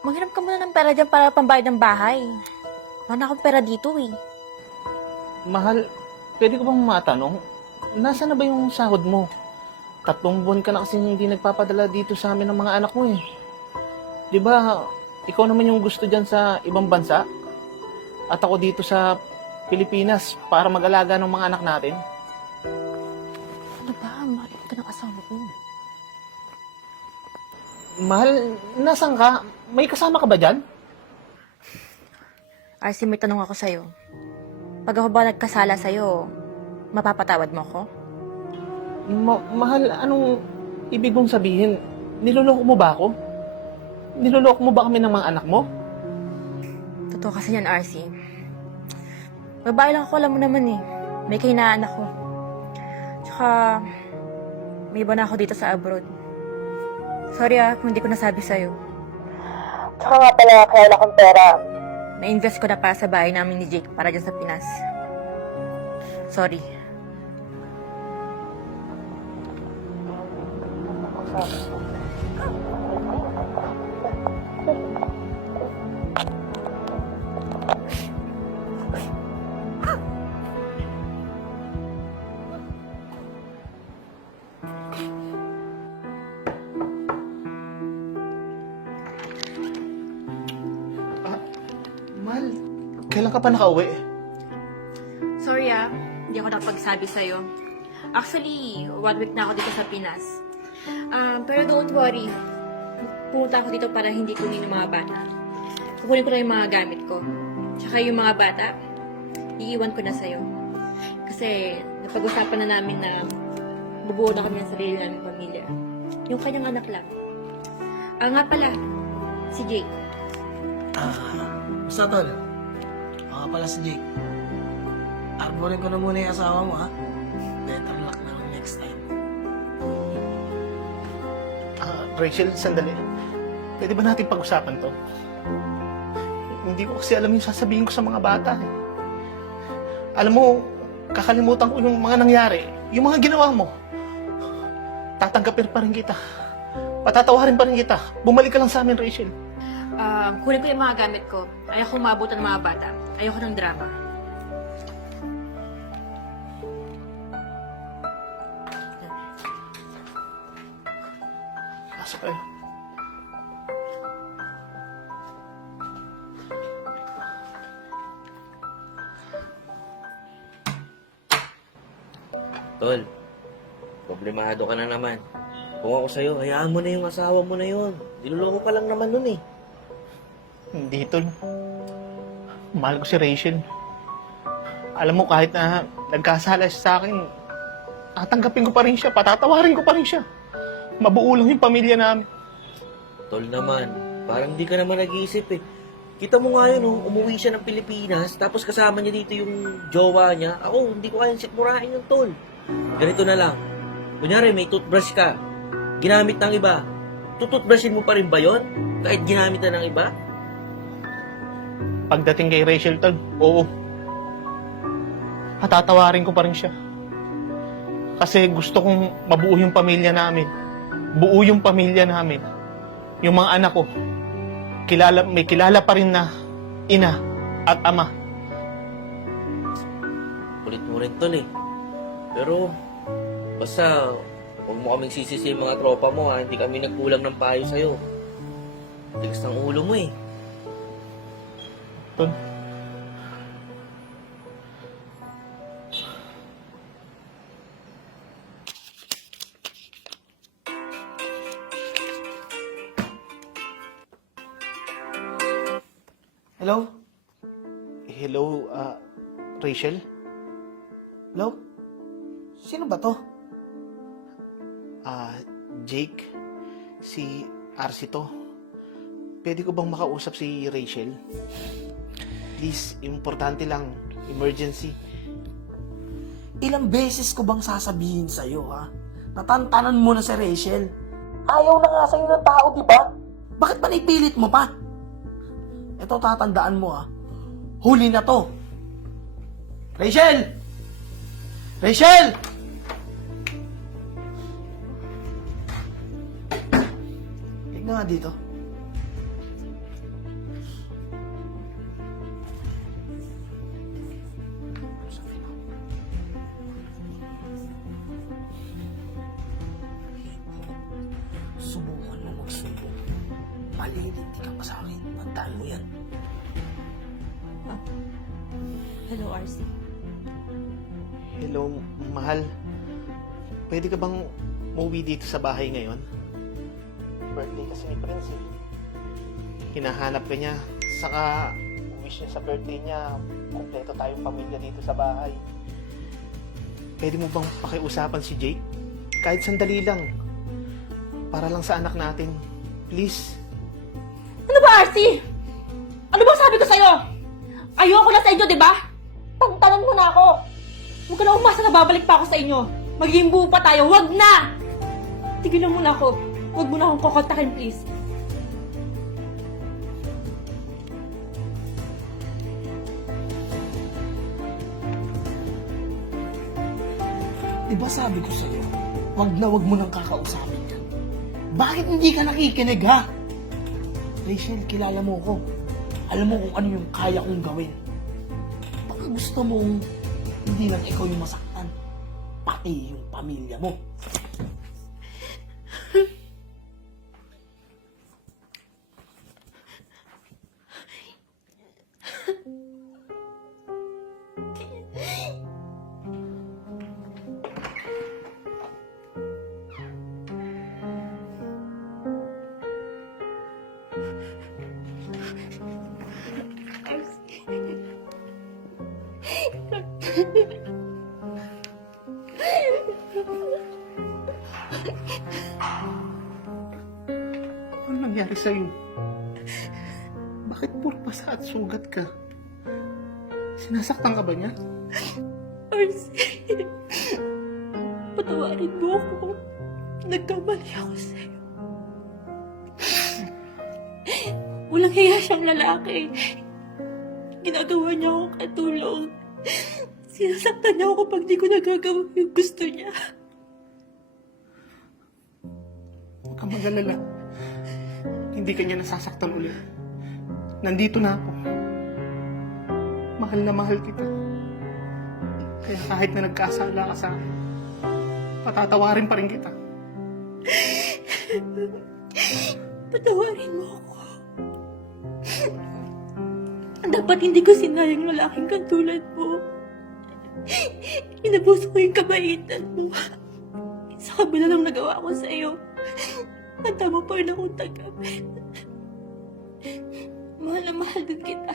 Maghanap ka muna ng pera dyan para pambayad ng bahay. Wala na akong pera dito eh. Mahal, pwede ko bang matanong? Nasaan na ba yung sahod mo? 3 buwan ka na kasi hindi nagpapadala dito sa amin ng mga anak mo eh. Di ba, ikaw naman yung gusto dyan sa ibang bansa? At ako dito sa Pilipinas para mag-alaga ng mga anak natin? Ano ba? Mahal ka ng asawa ko. Mahal, nasaan ka? May kasama ka ba dyan? RC, may tanong ako sa'yo. Pag ako ba nagkasala sa'yo, mapapatawad mo ko? Mahal, anong ibig mong sabihin? Niloloko mo ba ako? Niloloko mo ba kami ng mga anak mo? Totoo kasi yan, RC. Babae lang ako, alam mo naman eh. May kahinaan ako. Tsaka, may iba na ako dito sa abroad. Sorry kung hindi ko nasabi sa'yo. Tsaka nga pala, kaya wala akong pera. Na-invest ko na para sa bahay namin ni Jake para dyan sa Pinas. Sorry. Mahal, kailan ka pa nakauwi? Sorry hindi ako nakapagsabi sa'yo. Actually, 1 week na ako dito sa Pinas. Pero don't worry. Pumunta ako dito para hindi kunin yung mga bata. Kukunin ko lang yung mga gamit ko. Tsaka yung mga bata, iiwan ko na sa'yo. Kasi napag-usapan na namin na bubuo na kami ng sarili namin pamilya. Yung kanyang anak lang. Nga pala, si Jake. Basta tol, ako pala si Jake. Arborin ko na muna yung asawa mo ha. Better luck na lang next time. Rachel, sandali. Pwede ba natin pag-usapan to? Hindi ko kasi alam yung sasabihin ko sa mga bata. Alam mo, kakalimutan ko yung mga nangyari. Yung mga ginawa mo. Tatanggapin pa rin kita. Patatawarin pa rin kita. Bumalik ka lang sa amin, Rachel. Kunin ko yung mga gamit ko. Ayoko maabutan ng mga bata. Ayoko ng drama. Pasok kayo. Tol, problemado ka na naman. Kung ako sa'yo, hayaan mo na yung asawa mo na yun. Niloloko ka lang naman nun eh. Hindi, tol. Mahal ko si Rachel. Alam mo, kahit na nagkasala siya sa akin, tatanggapin ko pa rin siya, patatawarin ko pa rin siya. Mabuo lang yung pamilya namin. Tol naman, parang di ka naman nag-iisip eh. Kita mo nga yun, umuwi siya ng Pilipinas, tapos kasama niya dito yung jowa niya. Ako, hindi ko kayang sikmurahin yung tol. Ganito na lang. Kunyari, may toothbrush ka. Ginamit ng iba. Tututbrushin mo pa rin ba yun? Kahit ginamit na ng iba? Pagdating kay Rachel, tol, oo. Patatawarin ko pa rin siya. Kasi gusto kong mabuo yung pamilya namin. Buo yung pamilya namin. Yung mga anak ko, may kilala pa rin na ina at ama. Kulit mo rin tol eh. Pero, basta, huwag mo kaming sisisi yung mga tropa mo ha. Hindi kami nagkulang ng payo sa'yo. Tigas ng ulo mo eh. Tol. Hello? Hello, Rachel? Hello? Sino ba to? Jake, si RC to. Pwede ko bang makausap si Rachel? Please, importante lang. Emergency. Ilang beses ko bang sasabihin sa'yo ha? Natantanan mo na si Rachel. Ayaw na nga sa'yo ng tao, di ba? Bakit pa naipilit mo pa? Ito tatandaan mo ha. Huli na to. Rachel! Rachel! Tignan nga dito. malilindi ka pa sa akin. Tandaan mo yan. Hello, RC. Hello, mahal. Pwede ka bang umuwi dito sa bahay ngayon? Birthday kasi ni Prince eh. Hinahanap ka niya. Saka, wish niya sa birthday niya, kumpleto tayong pamilya dito sa bahay. Pwede mo bang pakiusapan si Jake? Kahit sandali lang. Para lang sa anak natin. Please. Ano ba, RC? Ano bang sabi ko sa'yo? Ayoko na sa inyo, di ba? Tantanan mo na ako. Huwag ka na umasa na babalik pa ako sa inyo. Magiging buo pa tayo. Huwag na! Tigilan mo na ako. Huwag mo na akong kukontakin, please. Diba sabi ko sa'yo, wag mo nang kakausapin yan. Bakit hindi ka nakikinig, ha? Rachel, kilala mo ko. Alam mo kung ano yung kaya kong gawin. Baka gusto mong hindi lang ikaw yung masaktan, pati yung pamilya mo. Ano nangyari sa'yo? Bakit puro pasa at sugat ka? Sinasaktan ka ba niya? RC, patawarin mo ako. Nagkamali ako sa'yo. Walang hiya siyang lalaki. Ginagawa niya akong katulong. Sinasaktan niya ako kapag di ko nagagawa yung gusto niya. Huwag kang mag-alala. Hindi ka niya nasasaktan ulit. Nandito na ako. Mahal na mahal kita. Kaya kahit na nagkasala ka sa akin, patatawarin pa rin kita. Patawarin mo ako. Dapat hindi ko sinayang lalaking katulad mo. Inabuso ko yung kabaitan mo. Sa kabila ng nagawa ko sa iyo, handa mo pa rin akong tanggapin. Mahal na mahal din kita.